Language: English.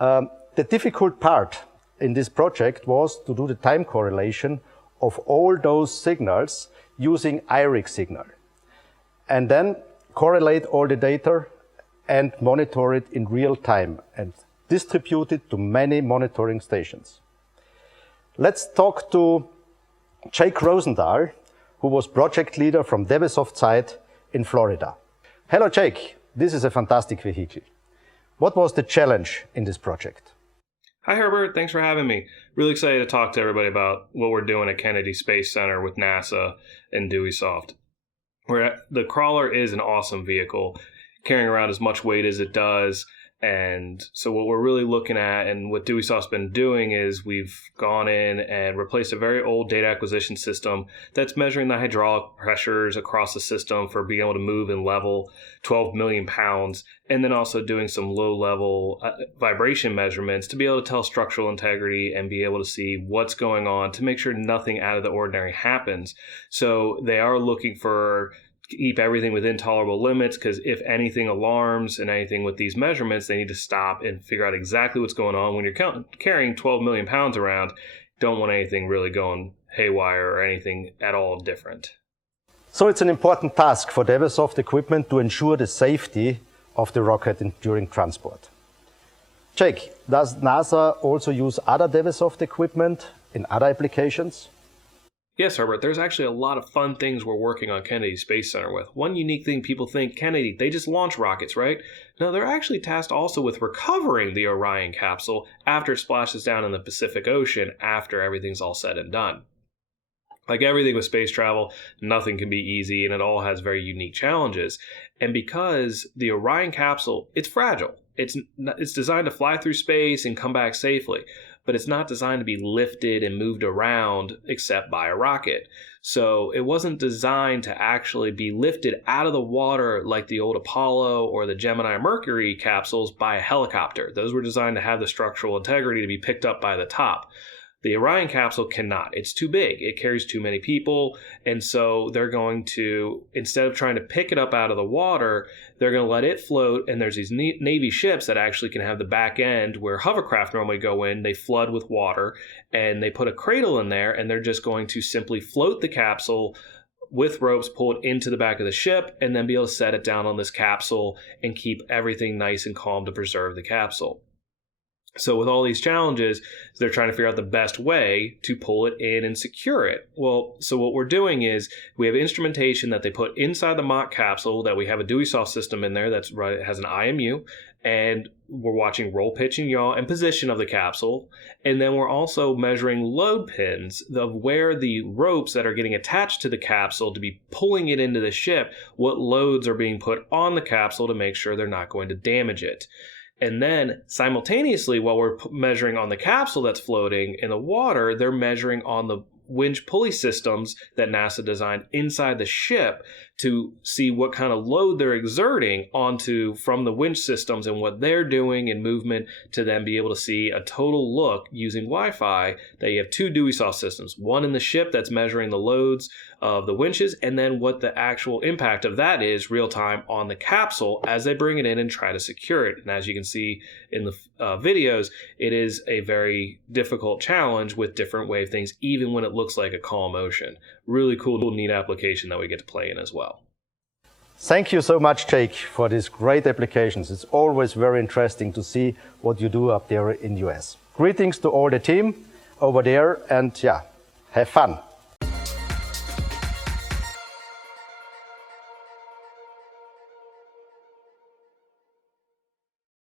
The difficult part in this project was to do the time correlation of all those signals using IRIG signal, and then correlate all the data and monitor it in real time and distribute it to many monitoring stations. Let's talk to Jake Rosendahl, who was project leader from Dewesoft site in Florida. Hello, Jake. This is a fantastic vehicle. What was the challenge in this project? Hi, Herbert. Thanks for having me. Really excited to talk to everybody about what we're doing at Kennedy Space Center with NASA and Dewesoft. The crawler is an awesome vehicle, carrying around as much weight as it does. And so what we're really looking at and what Dewesoft's been doing is we've gone in and replaced a very old data acquisition system that's measuring the hydraulic pressures across the system for being able to move and level 12 million pounds, and then also doing some low-level vibration measurements to be able to tell structural integrity and be able to see what's going on to make sure nothing out of the ordinary happens. So they are looking for keep everything within tolerable limits, because if anything alarms and anything with these measurements, they need to stop and figure out exactly what's going on. When you're carrying 12 million pounds around, don't want anything really going haywire or anything at all different. So it's an important task for Dewesoft equipment to ensure the safety of the rocket during transport. Jake, does NASA also use other Dewesoft equipment in other applications? Yes, Herbert, there's actually a lot of fun things we're working on Kennedy Space Center with. One unique thing, people think, Kennedy, they just launch rockets, right? No, they're actually tasked also with recovering the Orion capsule after it splashes down in the Pacific Ocean after everything's all said and done. Like everything with space travel, nothing can be easy, and it all has very unique challenges. And because the Orion capsule, it's fragile. It's designed to fly through space and come back safely, but it's not designed to be lifted and moved around except by a rocket. So it wasn't designed to actually be lifted out of the water like the old Apollo or the Gemini Mercury capsules by a helicopter. Those were designed to have the structural integrity to be picked up by the top. The Orion capsule cannot. It's too big. It carries too many people. And so they're going to, instead of trying to pick it up out of the water, they're going to let it float. And there's these Navy ships that actually can have the back end where hovercraft normally go in. They flood with water and they put a cradle in there, and they're just going to simply float the capsule with ropes, pull it into the back of the ship, and then be able to set it down on this capsule and keep everything nice and calm to preserve the capsule. So with all these challenges, they're trying to figure out the best way to pull it in and secure it. Well, so what we're doing is we have instrumentation that they put inside the mock capsule, that we have a Dewesoft system in there that has an IMU, and we're watching roll, pitch, and yaw and position of the capsule. And then we're also measuring load pins of where the ropes that are getting attached to the capsule to be pulling it into the ship, what loads are being put on the capsule to make sure they're not going to damage it. And then simultaneously, while we're measuring on the capsule that's floating in the water, they're measuring on the winch pulley systems that NASA designed inside the ship to see what kind of load they're exerting from the winch systems and what they're doing in movement, to then be able to see a total look using Wi-Fi that you have two Dewesoft systems, one in the ship that's measuring the loads of the winches, and then what the actual impact of that is real time on the capsule as they bring it in and try to secure it. And as you can see in the videos, it is a very difficult challenge with different wave things, even when it looks like a calm ocean. Really cool, neat application that we get to play in as well. Thank you so much, Jake, for these great applications. It's always very interesting to see what you do up there in the US. Greetings to all the team over there, and yeah, have fun.